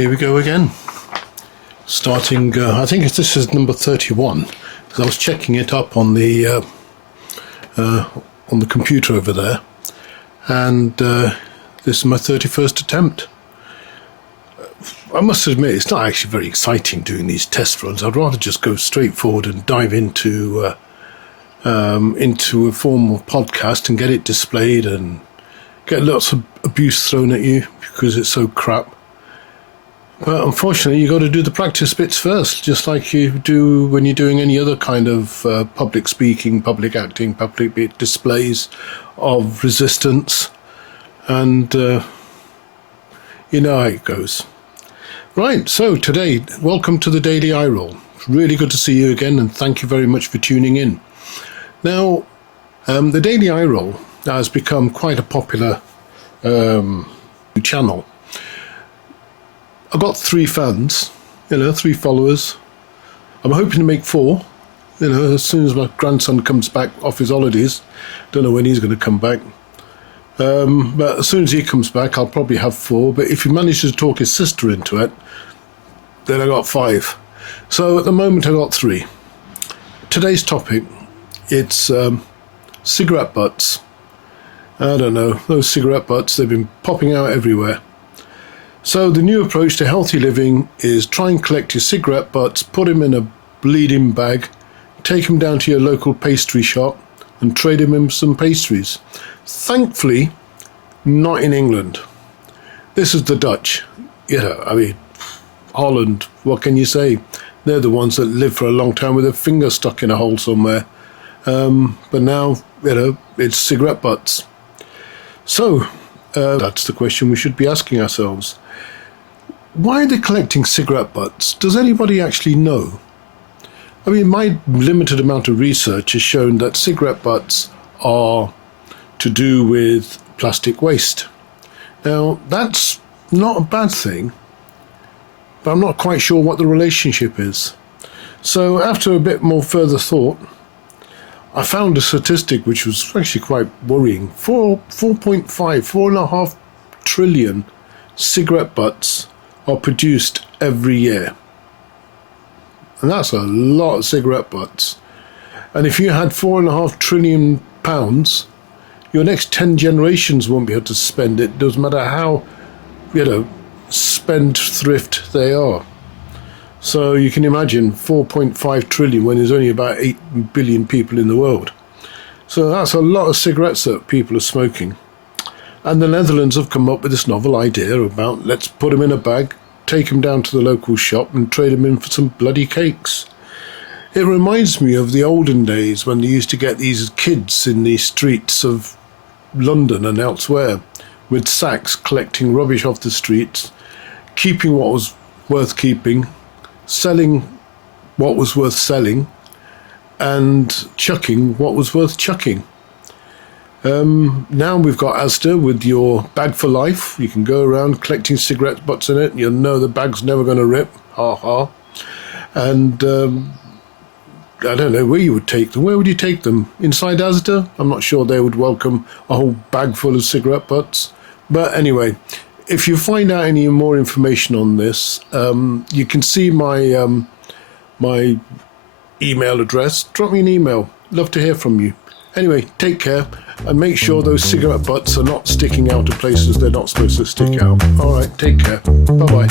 Here we go again. Starting, I think this is number 31, because I was checking it up on the computer over there, and this is my 31st attempt. I must admit, it's not actually very exciting doing these test runs. I'd rather just go straight forward and dive into a formal podcast and get it displayed and get lots of abuse thrown at you because it's so crap. But unfortunately, you've got to do the practice bits first, just like you do when you're doing any other kind of public speaking, public acting, public displays of resistance. And you know how it goes. Right, so today, welcome to the Daily Eye Roll. It's really good to see you again, and thank you very much for tuning in. Now, the Daily Eye Roll has become quite a popular channel. I've got 3 fans, 3 followers. I'm hoping to make 4, as soon as my grandson comes back off his holidays. Don't know when he's going to come back. But as soon as he comes back, I'll probably have 4. But if he manages to talk his sister into it, then I got 5. So at the moment, I got 3. Today's topic, it's cigarette butts. I don't know, those cigarette butts, they've been popping out everywhere. So the new approach to healthy living is try and collect your cigarette butts, put them in a bleeding bag, take them down to your local pastry shop and trade them in some pastries. Thankfully, not in England. This is the Dutch. Holland, what can you say? They're the ones that live for a long time with their finger stuck in a hole somewhere. But now, it's cigarette butts. So, that's the question we should be asking ourselves. Why are they collecting cigarette butts? Does anybody actually know? I mean, my limited amount of research has shown that cigarette butts are to do with plastic waste. Now, that's not a bad thing, but I'm not quite sure what the relationship is. So after a bit more further thought, I found a statistic which was actually quite worrying. 4.5 trillion cigarette butts are produced every year. And that's a lot of cigarette butts. And if you had 4.5 trillion pounds, your next 10 generations won't be able to spend it, doesn't matter how, spendthrift they are. So you can imagine 4.5 trillion when there's only about 8 billion people in the world. So that's a lot of cigarettes that people are smoking. And the Netherlands have come up with this novel idea about let's put them in a bag, take them down to the local shop and trade them in for some bloody cakes. It reminds me of the olden days when they used to get these kids in the streets of London and elsewhere with sacks collecting rubbish off the streets, keeping what was worth keeping, selling what was worth selling, and chucking what was worth chucking. Now we've got Asda with your bag for life. You can go around collecting cigarette butts in it and you'll know the bag's never going to rip. Ha ha. And I don't know where you would take them. Where would you take them? Inside Asda? I'm not sure they would welcome a whole bag full of cigarette butts. But anyway, if you find out any more information on this, you can see my my email address. Drop me an email. Love to hear from you. Anyway, take care and make sure those cigarette butts are not sticking out of places they're not supposed to stick out. All right, take care. Bye-bye.